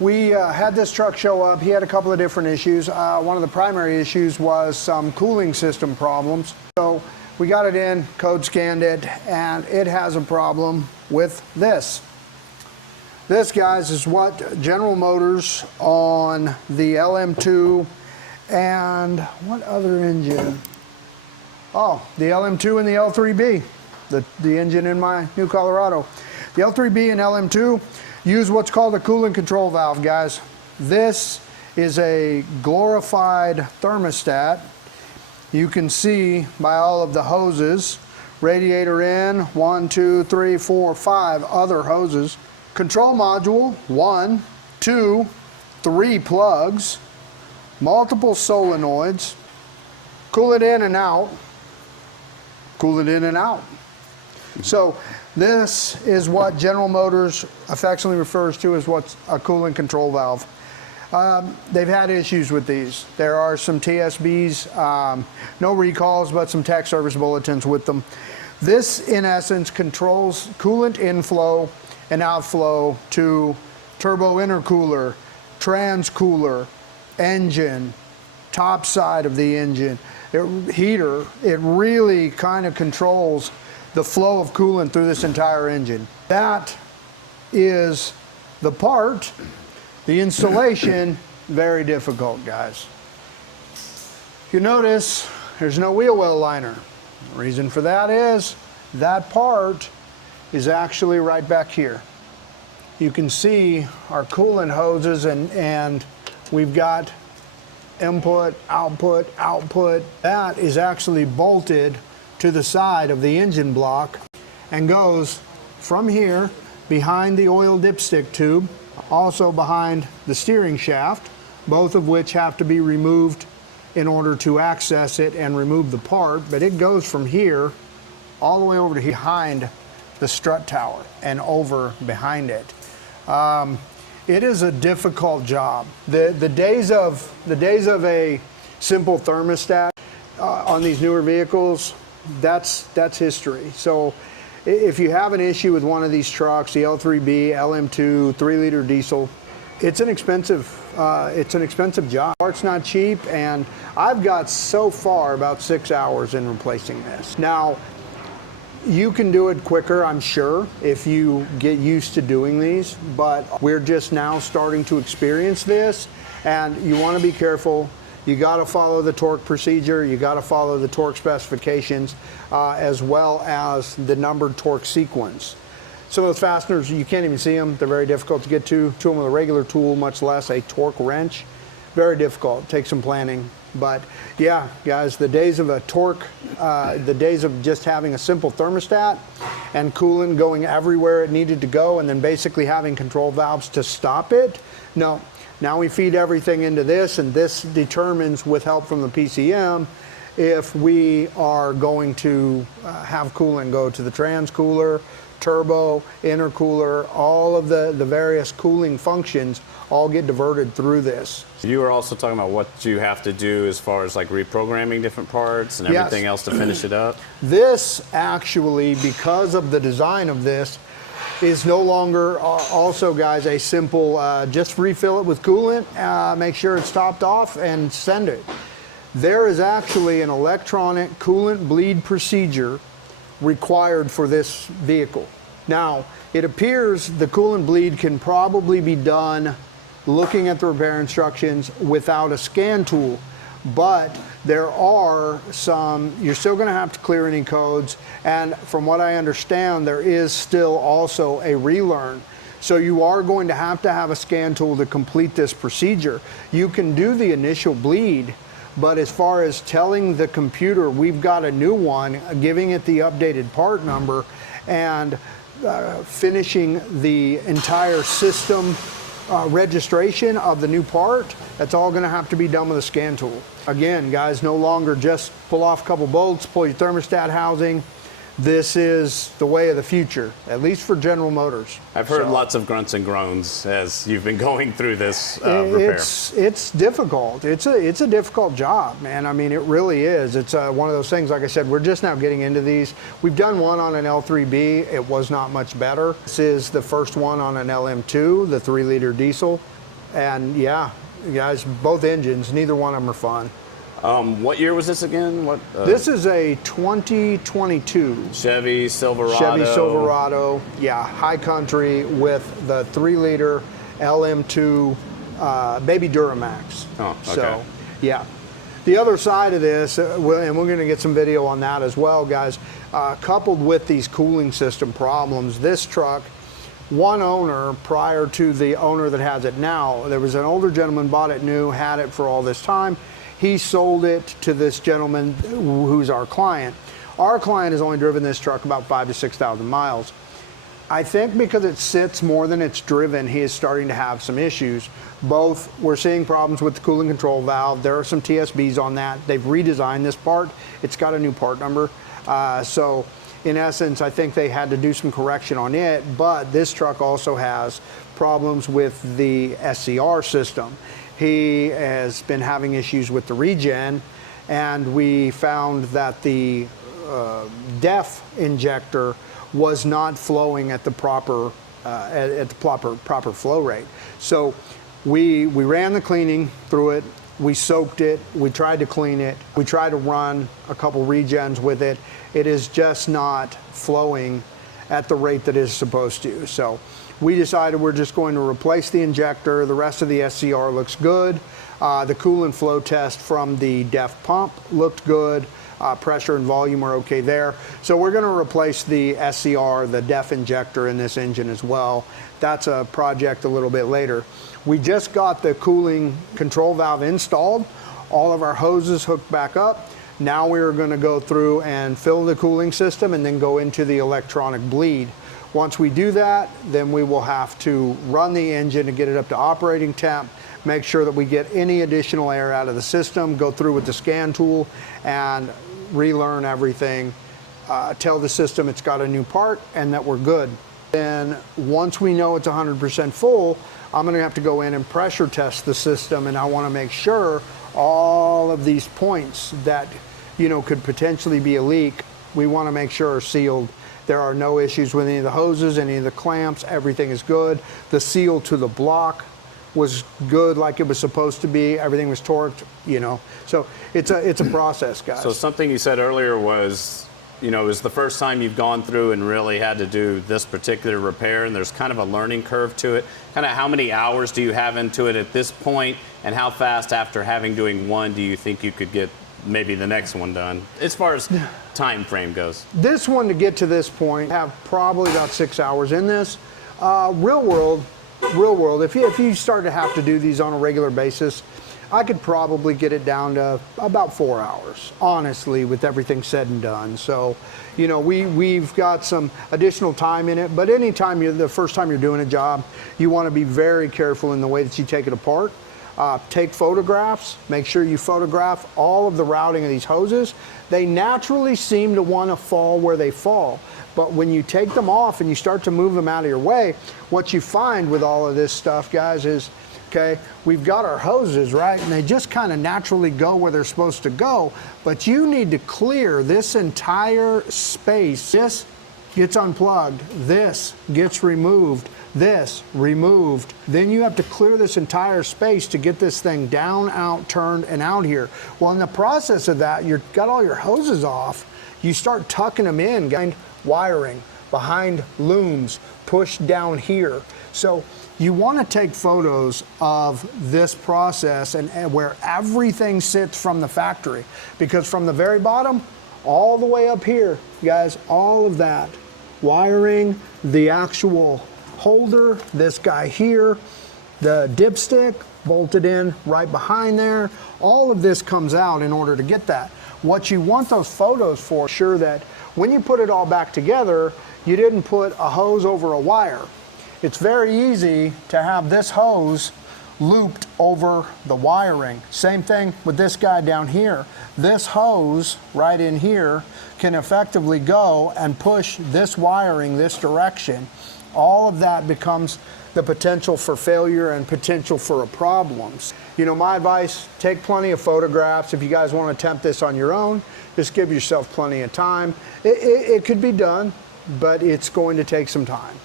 We had this truck show up. He had a couple of different issues. One of the primary issues was some cooling system problems. So we got it in, code scanned it, and it has a problem with this. This, guys, is what General Motors on the LM2 and what other engine? Oh, the LM2 and the L3B, the engine in my new Colorado. The L3B and LM2 use what's called a coolant control valve, guys. This is a glorified thermostat. You can see by all of the hoses, radiator in, 1, 2, 3, 4, 5 other hoses. Control module, 1, 2, 3 plugs, multiple solenoids, cool it in and out, cool it in and out. So this is what General Motors affectionately refers to as what's a coolant control valve. They've had issues with these. There are some TSBs, no recalls, but some tech service bulletins with them. This, in essence, controls coolant inflow and outflow to turbo intercooler, transcooler, engine, top side of the engine, heater. It really kind of controls the flow of coolant through this entire engine. That is the part. The installation, very difficult, guys. If you notice, there's no wheel well liner. The reason for that is that part is actually right back here. You can see our coolant hoses and we've got input, output, output. That is actually bolted to the side of the engine block and goes from here behind the oil dipstick tube, also behind the steering shaft, both of which have to be removed in order to access it and remove the part, but it goes from here all the way over to behind the strut tower and over behind it. It is a difficult job. The days of a simple thermostat on these newer vehicles, that's history. So if you have an issue with one of these trucks, the L3B, LM2, 3-liter diesel, it's an expensive job. Part's not cheap, and I've got so far about 6 hours in replacing this. Now, you can do it quicker, I'm sure, if you get used to doing these, but we're just now starting to experience this, and you want to be careful. You got to follow the torque procedure, you got to follow the torque specifications, as well as the numbered torque sequence. Some of those fasteners, you can't even see them. They're very difficult to get to them with a regular tool, much less a torque wrench. Very difficult, takes some planning. But yeah, guys, the days of a torque, the days of just having a simple thermostat and coolant going everywhere it needed to go and then basically having control valves to stop it, no. Now we feed everything into this, and this determines, with help from the PCM, if we are going to have coolant go to the transcooler, turbo, intercooler, all of the various cooling functions all get diverted through this. You were also talking about what you have to do as far as like reprogramming different parts and everything else to finish it up? This actually, because of the design of this, is no longer also, guys, a simple just refill it with coolant, make sure it's topped off and send it. There is actually an electronic coolant bleed procedure required for this vehicle. Now, it appears the coolant bleed can probably be done looking at the repair instructions without a scan tool, but there are some, you're still going to have to clear any codes, and from what I understand, there is still also a relearn. So you are going to have a scan tool to complete this procedure. You can do the initial bleed, but as far as telling the computer we've got a new one, giving it the updated part number, and finishing the entire system registration of the new part, that's all going to have to be done with a scan tool. Again, guys, no longer just pull off a couple bolts, pull your thermostat housing. This is the way of the future, at least for General Motors. I've heard lots of grunts and groans as you've been going through this repair. It's difficult. It's a difficult job, man. I mean, it really is. It's one of those things, like I said, we're just now getting into these. We've done one on an L3B. It was not much better. This is the first one on an LM2, the 3-liter diesel. And yeah, guys, both engines, neither one of them are fun. What year was this again? What? This is a 2022 Chevy Silverado. Chevy Silverado, yeah, high country with the 3-liter LM2 Baby Duramax. Oh, okay. So, yeah. The other side of this, and we're going to get some video on that as well, guys, coupled with these cooling system problems, this truck, one owner prior to the owner that has it now, there was an older gentleman, bought it new, had it for all this time. He sold it to this gentleman who's our client. Our client has only driven this truck about 5,000 to 6,000 miles. I think because it sits more than it's driven, he is starting to have some issues. Both, we're seeing problems with the cooling control valve. There are some TSBs on that. They've redesigned this part. It's got a new part number. So in essence, I think they had to do some correction on it, but this truck also has problems with the SCR system. He has been having issues with the regen, and we found that the DEF injector was not flowing at the proper proper flow rate. So we ran the cleaning through it. We soaked it. We tried to clean it. We tried to run a couple regens with it. It is just not flowing at the rate that it's supposed to. So we decided we're just going to replace the injector. The rest of the SCR looks good. The cool and flow test from the DEF pump looked good. Pressure and volume are okay there. So we're going to replace the SCR, the DEF injector in this engine as well. That's a project a little bit later. We just got the cooling control valve installed. All of our hoses hooked back up. Now we're going to go through and fill the cooling system and then go into the electronic bleed. Once we do that, then we will have to run the engine to get it up to operating temp, make sure that we get any additional air out of the system, go through with the scan tool and relearn everything, tell the system it's got a new part and that we're good. Then once we know it's 100% full, I'm going to have to go in and pressure test the system, and I want to make sure all of these points that could potentially be a leak, we want to make sure are sealed. There are no issues with any of the hoses, any of the clamps, everything is good. The seal to the block was good like it was supposed to be. Everything was torqued, So it's a process, guys. So something you said earlier was, it was the first time you've gone through and really had to do this particular repair, and there's kind of a learning curve to it. Kind of how many hours do you have into it at this point, and how fast after doing one do you think you could get maybe the next one done, as far as time frame goes? This one, to get to this point, have probably about 6 hours in this. Real world, if you start to have to do these on a regular basis, I could probably get it down to about 4 hours, honestly, with everything said and done. So, we've got some additional time in it, but anytime the first time you're doing a job, you want to be very careful in the way that you take it apart. Take photographs, make sure you photograph all of the routing of these hoses. They naturally seem to want to fall where they fall. But when you take them off and you start to move them out of your way, what you find with all of this stuff, guys, is, okay, we've got our hoses, right? And they just kind of naturally go where they're supposed to go. But you need to clear this entire space. This gets unplugged. This gets removed. This removed. Then you have to clear this entire space to get this thing down, out, turned, and out here. Well, in the process of that, you've got all your hoses off. You start tucking them in, behind wiring, behind looms, pushed down here. So you want to take photos of this process and where everything sits from the factory, because from the very bottom all the way up here, guys, all of that wiring, the actual holder, this guy here, the dipstick bolted in right behind there, all of this comes out in order to get that. What you want those photos for, sure that when you put it all back together, you didn't put a hose over a wire. It's very easy to have this hose looped over the wiring. Same thing with this guy down here. This hose right in here can effectively go and push this wiring this direction. All of that becomes the potential for failure and potential for problems. My advice, take plenty of photographs. If you guys want to attempt this on your own, just give yourself plenty of time. It could be done, but it's going to take some time.